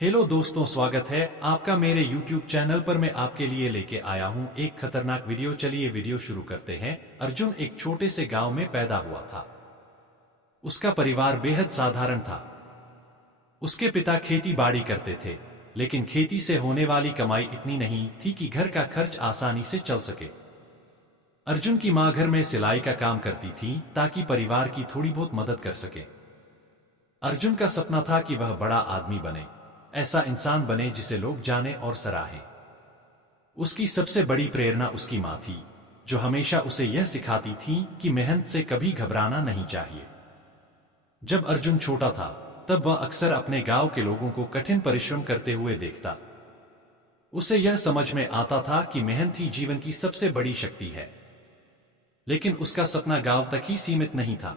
Hello दोस्तों, स्वागत है आपका मेरे YouTube चैनल पर। मैं आपके लिए लेके आया हूँ एक खतरनाक वीडियो। चलिए वीडियो शुरू करते हैं। अर्जुन एक छोटे से गांव में पैदा हुआ था। उसका परिवार बेहद साधारण था। उसके पिता खेती बाड़ी करते थे, लेकिन खेती से होने वाली कमाई इतनी नहीं थी कि घर का खर्च आसानी से चल सके। अर्जुन की माँ घर में सिलाई का काम करती थी ताकि परिवार की थोड़ी बहुत मदद कर सके। अर्जुन का सपना था कि वह बड़ा आदमी बने, ऐसा इंसान बने जिसे लोग जाने और सराहें। उसकी सबसे बड़ी प्रेरणा उसकी माँ थी, जो हमेशा उसे यह सिखाती थी कि मेहनत से कभी घबराना नहीं चाहिए। जब अर्जुन छोटा था, तब वह अक्सर अपने गांव के लोगों को कठिन परिश्रम करते हुए देखता। उसे यह समझ में आता था कि मेहनत ही जीवन की सबसे बड़ी शक्ति है। लेकिन उसका सपना गांव तक ही सीमित नहीं था।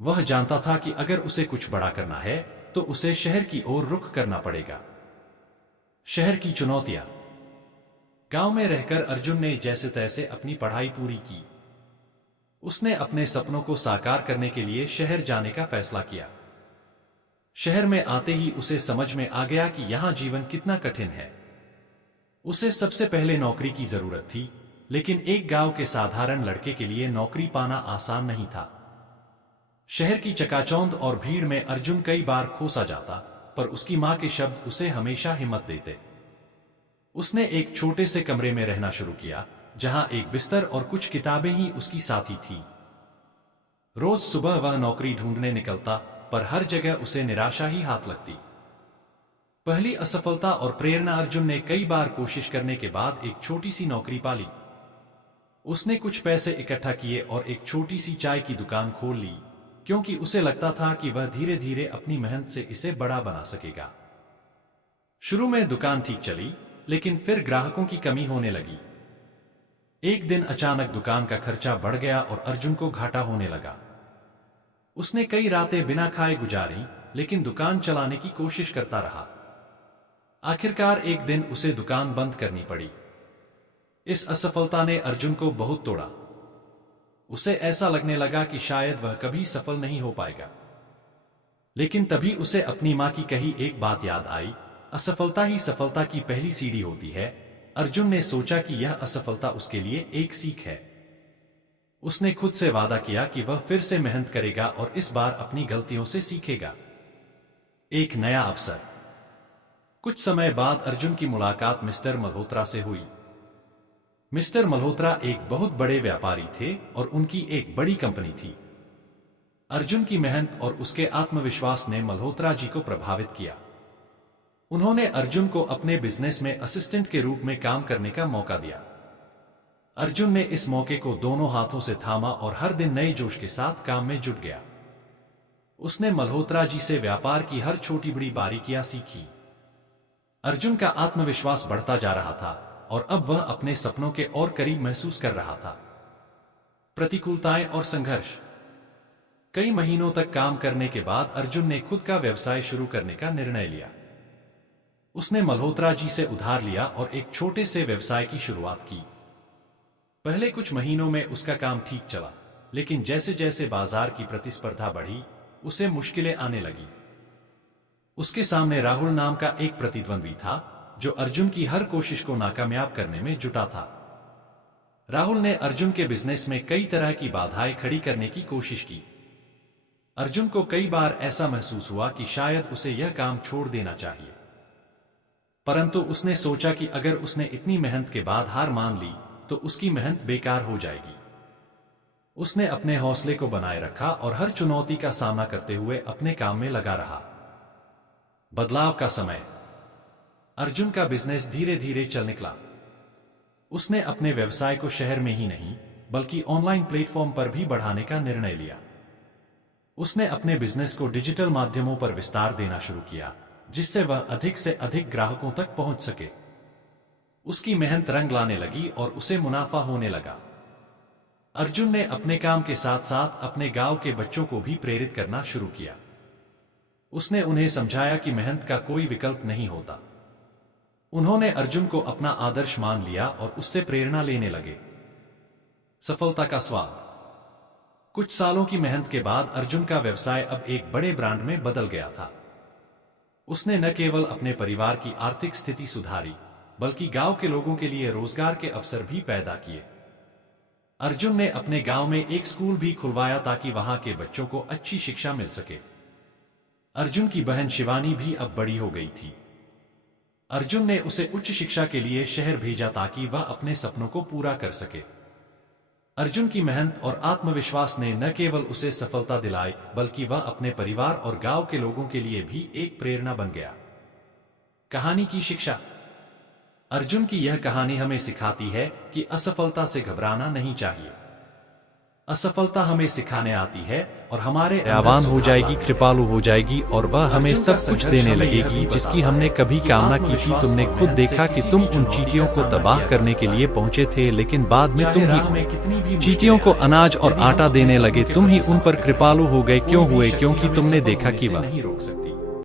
वह जानता था कि अगर उसे कुछ बड़ा करना है तो उसे शहर की ओर रुख करना पड़ेगा। शहर की चुनौतियां। गांव में रहकर अर्जुन ने जैसे तैसे अपनी पढ़ाई पूरी की। उसने अपने सपनों को साकार करने के लिए शहर जाने का फैसला किया। शहर में आते ही उसे समझ में आ गया कि यहां जीवन कितना कठिन है। उसे सबसे पहले नौकरी की जरूरत थी, लेकिन एक गांव के साधारण लड़के के लिए नौकरी पाना आसान नहीं था। शहर की चकाचौंध और भीड़ में अर्जुन कई बार खो सा जाता, पर उसकी मां के शब्द उसे हमेशा हिम्मत देते। उसने एक छोटे से कमरे में रहना शुरू किया, जहां एक बिस्तर और कुछ किताबें ही उसकी साथी थी। रोज सुबह वह नौकरी ढूंढने निकलता, पर हर जगह उसे निराशा ही हाथ लगती। पहली असफलता और प्रेरणा। अर्जुन ने कई बार कोशिश करने के बाद एक छोटी सी नौकरी पाली। उसने कुछ पैसे इकट्ठा किए और एक छोटी सी चाय की दुकान खोल ली, क्योंकि उसे लगता था कि वह धीरे धीरे अपनी मेहनत से इसे बड़ा बना सकेगा। शुरू में दुकान ठीक चली, लेकिन फिर ग्राहकों की कमी होने लगी। एक दिन अचानक दुकान का खर्चा बढ़ गया और अर्जुन को घाटा होने लगा। उसने कई रातें बिना खाए गुजारी, लेकिन दुकान चलाने की कोशिश करता रहा। आखिरकार एक दिन उसे दुकान बंद करनी पड़ी। इस असफलता ने अर्जुन को बहुत तोड़ा। उसे ऐसा लगने लगा कि शायद वह कभी सफल नहीं हो पाएगा। लेकिन तभी उसे अपनी मां की कही एक बात याद आई, असफलता ही सफलता की पहली सीढ़ी होती है। अर्जुन ने सोचा कि यह असफलता उसके लिए एक सीख है। उसने खुद से वादा किया कि वह फिर से मेहनत करेगा और इस बार अपनी गलतियों से सीखेगा। एक नया अवसर। कुछ समय बाद अर्जुन की मुलाकात मिस्टर मल्होत्रा से हुई। मिस्टर मल्होत्रा एक बहुत बड़े व्यापारी थे और उनकी एक बड़ी कंपनी थी। अर्जुन की मेहनत और उसके आत्मविश्वास ने मल्होत्रा जी को प्रभावित किया। उन्होंने अर्जुन को अपने बिजनेस में असिस्टेंट के रूप में काम करने का मौका दिया। अर्जुन ने इस मौके को दोनों हाथों से थामा और हर दिन नए जोश के साथ काम में जुट गया। उसने मल्होत्रा जी से व्यापार की हर छोटी बड़ी बारीकियां सीखी। अर्जुन का आत्मविश्वास बढ़ता जा रहा था और अब वह अपने सपनों के और करीब महसूस कर रहा था। प्रतिकूलताएं और संघर्ष। कई महीनों तक काम करने के बाद अर्जुन ने खुद का व्यवसाय शुरू करने का निर्णय लिया। उसने मल्होत्रा जी से उधार लिया और एक छोटे से व्यवसाय की शुरुआत की। पहले कुछ महीनों में उसका काम ठीक चला, लेकिन जैसे जैसे बाजार की प्रतिस्पर्धा बढ़ी, उसे मुश्किलें आने लगी। उसके सामने राहुल नाम का एक प्रतिद्वंद्वी था, जो अर्जुन की हर कोशिश को नाकामयाब करने में जुटा था। राहुल ने अर्जुन के बिजनेस में कई तरह की बाधाएं खड़ी करने की कोशिश की। अर्जुन को कई बार ऐसा महसूस हुआ कि शायद उसे यह काम छोड़ देना चाहिए, परंतु उसने सोचा कि अगर उसने इतनी मेहनत के बाद हार मान ली तो उसकी मेहनत बेकार हो जाएगी। उसने अपने हौसले को बनाए रखा और हर चुनौती का सामना करते हुए अपने काम में लगा रहा। बदलाव का समय। अर्जुन का बिजनेस धीरे धीरे चल निकला। उसने अपने व्यवसाय को शहर में ही नहीं, बल्कि ऑनलाइन प्लेटफॉर्म पर भी बढ़ाने का निर्णय लिया। उसने अपने बिजनेस को डिजिटल माध्यमों पर विस्तार देना शुरू किया, जिससे वह अधिक से अधिक ग्राहकों तक पहुंच सके। उसकी मेहनत रंग लाने लगी और उसे मुनाफा होने लगा। अर्जुन ने अपने काम के साथ साथ अपने गांव के बच्चों को भी प्रेरित करना शुरू किया। उसने उन्हें समझाया कि मेहनत का कोई विकल्प नहीं होता। उन्होंने अर्जुन को अपना आदर्श मान लिया और उससे प्रेरणा लेने लगे। सफलता का स्वाद। कुछ सालों की मेहनत के बाद अर्जुन का व्यवसाय अब एक बड़े ब्रांड में बदल गया था। उसने न केवल अपने परिवार की आर्थिक स्थिति सुधारी, बल्कि गांव के लोगों के लिए रोजगार के अवसर भी पैदा किए। अर्जुन ने अपने गांव में एक स्कूल भी खुलवाया ताकि वहां के बच्चों को अच्छी शिक्षा मिल सके। अर्जुन की बहन शिवानी भी अब बड़ी हो गई थी। अर्जुन ने उसे उच्च शिक्षा के लिए शहर भेजा ताकि वह अपने सपनों को पूरा कर सके। अर्जुन की मेहनत और आत्मविश्वास ने न केवल उसे सफलता दिलाई, बल्कि वह अपने परिवार और गांव के लोगों के लिए भी एक प्रेरणा बन गया। कहानी की शिक्षा। अर्जुन की यह कहानी हमें सिखाती है कि असफलता से घबराना नहीं चाहिए। असफलता हमें सिखाने आती है और हमारे दयावान हो जाएगी, कृपालु हो जाएगी और वह हमें सब कुछ देने लगेगी जिसकी हमने कभी कामना की थी। तुमने खुद देखा कि तुम उन चींटियों को तबाह करने के लिए पहुंचे थे, लेकिन बाद में तुम ही चींटियों को अनाज और आटा देने लगे। तुम ही उन पर कृपालु हो गए। क्यों हुए? क्योंकि तुमने देखा कि वह नहीं रोक सकती।